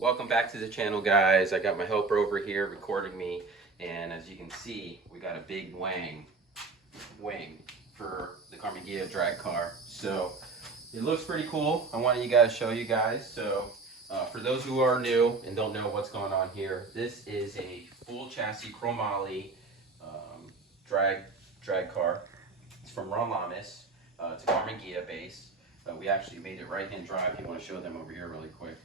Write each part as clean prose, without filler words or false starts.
Welcome back to the channel, guys. I got my helper over here recording me, and as you can see, we got a big wing for the Carten RC drag car. So it looks pretty cool. I wanted to show you guys. So for those who are new and don't know what's going on here, this is a full chassis chromoly drag car. It's from Ron Lamas. It's a Carten RC base. We actually made it right-hand drive. If you want to show them over here really quick.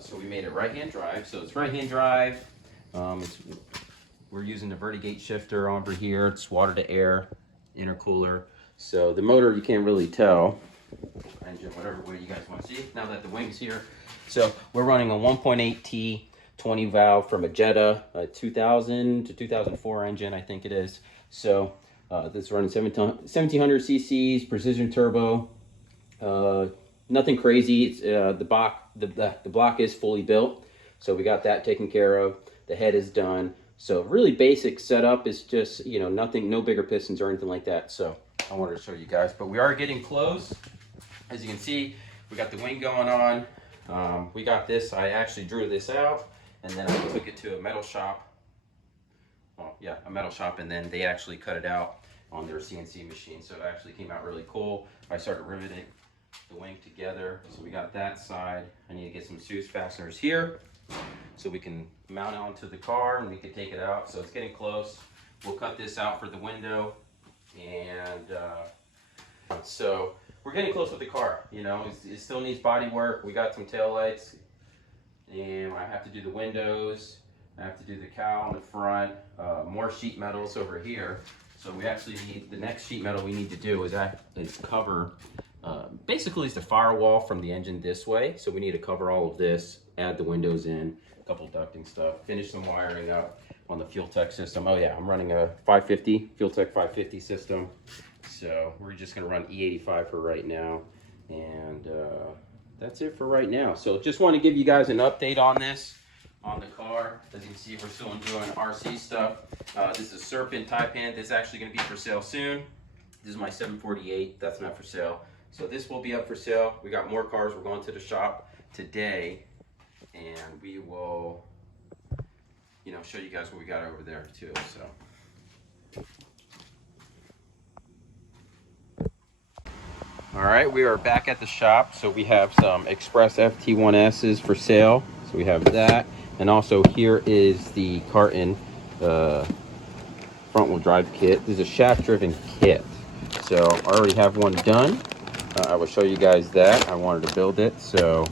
So we made it right-hand drive. So it's right-hand drive. We're using the Vertigate shifter over here. It's water to air, intercooler. So the motor you can't really tell. Engine, whatever way you guys want to see. Now that the wing's here. So we're running a 1.8T 20 valve from a Jetta, 2000 to 2004 engine, I think it is. So this is running 1700 cc's, precision turbo. Nothing crazy. It's, the block is fully built, so we got that taken care of. The head is done. So really basic setup is just, you know, nothing, no bigger pistons or anything like that. So I wanted to show you guys, but we are getting close. As you can see, we got the wing going on. We got this. I actually drew this out, and then I took it to a metal shop. Well, yeah, a metal shop, and then they actually cut it out on their CNC machine. So it actually came out really cool. I started riveting the wing together. So we got that side. I need to get some Seuss fasteners here so we can mount it onto the car and we can take it out. So it's getting close. We'll cut this out for the window, and so we're getting close with the car. You know, it still needs body work. We got some tail lights, and I have to do the windows. I have to do the cowl in the front. More sheet metals over here. So we actually need, the next sheet metal we need to do is cover. Basically, it's the firewall from the engine this way. So we need to cover all of this, add the windows in, a couple ducting stuff, finish some wiring up on the Fuel Tech system. Oh yeah, I'm running a 550, Fuel Tech 550 system. So we're just gonna run E85 for right now. And that's it for right now. So just want to give you guys an update on this, on the car. As you can see, we're still doing RC stuff. This is Serpent Taipan. This is actually gonna be for sale soon. This is my 748, that's not for sale. So this will be up for sale. We got more cars. We're going to the shop today, and we will, you know, show you guys what we got over there too. So, all right, we are back at the shop. So we have some Express FT1Ss for sale. So we have that, and also here is the Carten front-wheel drive kit. This is a shaft-driven kit. So I already have one done. I will show you guys that. I wanted to build it. So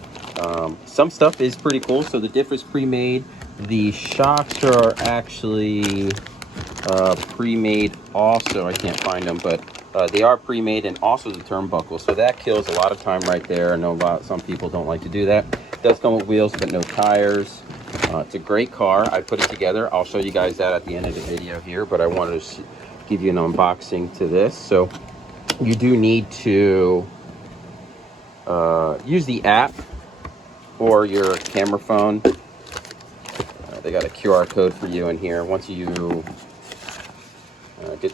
some stuff is pretty cool. So the diff is pre-made. The shocks are actually pre-made also. I can't find them, but they are pre-made, and also the turnbuckle. So that kills a lot of time right there. I know some people don't like to do that. It does come with wheels, but no tires. It's a great car. I put it together. I'll show you guys that at the end of the video here, but I wanted to give you an unboxing to this. So you do need to use the app or your camera phone. They got a QR code for you in here. Once you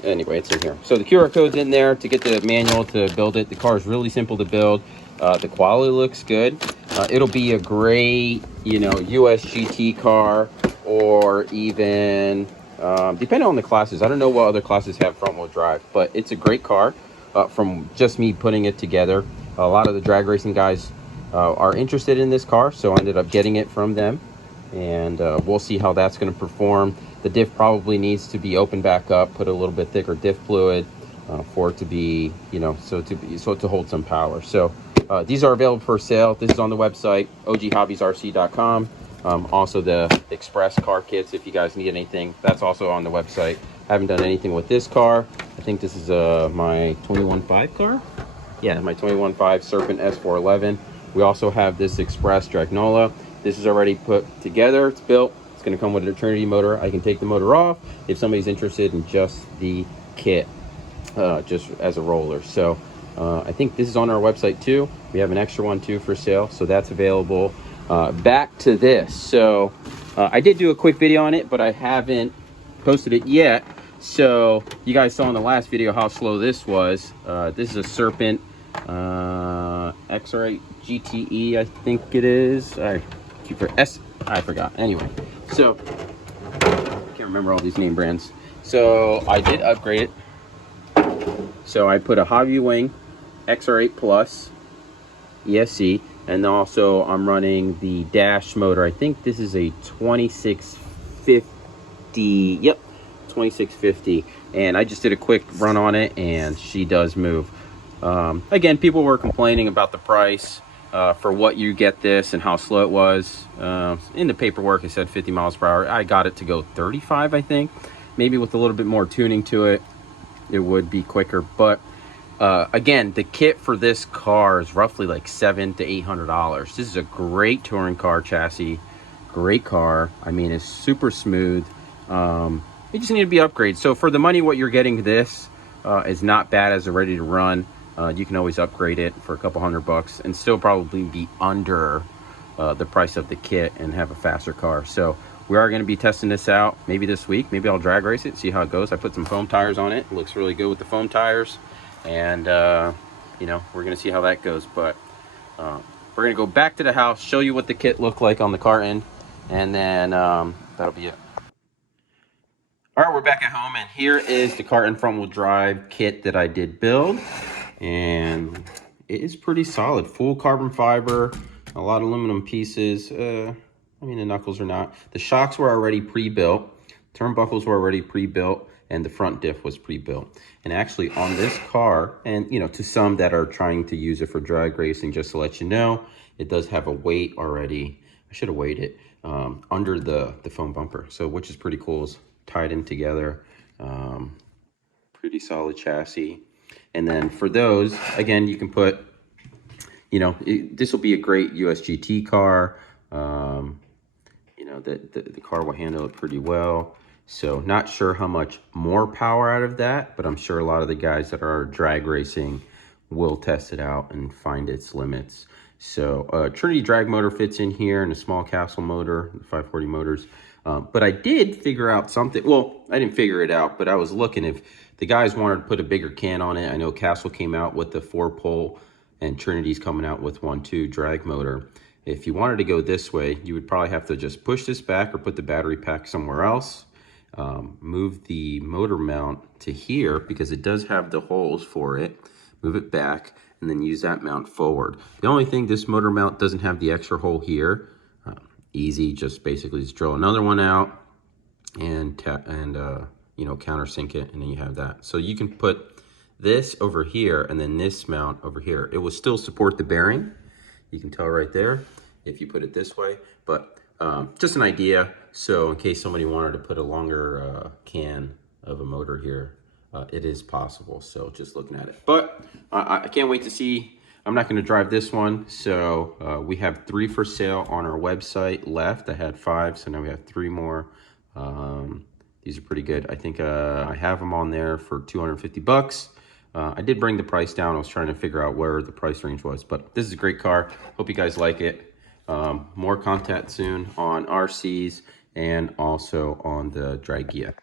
anyway, it's in here. So the QR code's in there to get the manual to build it. The car is really simple to build. The quality looks good. It'll be a great, you know, US GT car, or even depending on the classes. I don't know what other classes have front-wheel drive, but it's a great car. From just me putting it together, a lot of the drag racing guys are interested in this car, so I ended up getting it from them, and we'll see how that's going to perform. The diff probably needs to be opened back up, put a little bit thicker diff fluid for it to be, you know, so to hold some power. So these are available for sale. This is on the website, oghobbiesrc.com. Also the Express car kits, if you guys need anything, that's also on the website. Haven't done anything with this car. I think this is my 21.5 car. Yeah, my 21.5 Serpent S411. We also have this Express Dragnola. This is already put together. It's built. It's going to come with an Eternity motor. I can take the motor off if somebody's interested in just the kit, just as a roller. So I think this is on our website too. We have an extra one too for sale, so that's available. Back to this. So I did do a quick video on it, but I haven't posted it yet. So you guys saw in the last video how slow this was. This is a Serpent XR8 GTE, I think it is. I you for I forgot. Anyway, so can't remember all these name brands. So I did upgrade it. So I put a Hobby Wing XR8 Plus ESC, and also I'm running the dash motor. I think this is a 2650. Yep, 2650. And I just did a quick run on it, and she does move. Again, people were complaining about the price for what you get this and how slow it was. In the paperwork, it said 50 miles per hour. I got it to go 35, I think. Maybe with a little bit more tuning to it, it would be quicker. But again, the kit for this car is roughly like $700 to $800. This is a great touring car chassis, great car. I mean, it's super smooth. It just need to be upgraded. So for the money, what you're getting, this is not bad as a ready to run. You can always upgrade it for a couple $100 and still probably be under the price of the kit and have a faster car. So we are going to be testing this out maybe this week. Maybe I'll drag race it, see how it goes. I put some foam tires on it. It looks really good with the foam tires. And, you know, we're going to see how that goes. But we're going to go back to the house, show you what the kit looked like on the Carten, and then that'll be it. All right, we're back at home, and here is the Carten front-wheel drive kit that I did build. And it is pretty solid. Full carbon fiber, a lot of aluminum pieces. I mean, the knuckles are not. The shocks were already pre-built. Turnbuckles were already pre-built, and the front diff was pre-built. And actually on this car, and you know, to some that are trying to use it for drag racing, just to let you know, it does have a weight already. I should have weighed it under the foam bumper. So, which is pretty cool. It's tied in together. Pretty solid chassis. And then for those, again, you can put, you know, this will be a great USGT car. You know, the car will handle it pretty well. So not sure how much more power out of that, but I'm sure a lot of the guys that are drag racing will test it out and find its limits. So Trinity drag motor fits in here, and a small Castle motor, the 540 motors. But I did figure out something. Well, I didn't figure it out, but I was looking if the guys wanted to put a bigger can on it. I know Castle came out with the 4-pole, and Trinity's coming out with 1.2 drag motor. If you wanted to go this way, you would probably have to just push this back or put the battery pack somewhere else. Move the motor mount to here because it does have the holes for it. Move it back and then use that mount forward. The only thing, this motor mount doesn't have the extra hole here. Easy, just basically just drill another one out and you know, countersink it, and then you have that. So you can put this over here and then this mount over here. It will still support the bearing. You can tell right there if you put it this way, but just an idea. So in case somebody wanted to put a longer can of a motor here, it is possible. So just looking at it, but I can't wait to see. I'm not going to drive this one. So we have 3 for sale on our website left. I had 5, so now we have 3 more. These are pretty good. I think I have them on there for $250. I did bring the price down. I was trying to figure out where the price range was, but this is a great car. Hope you guys like it. More content soon on RCs and also on the Dragia.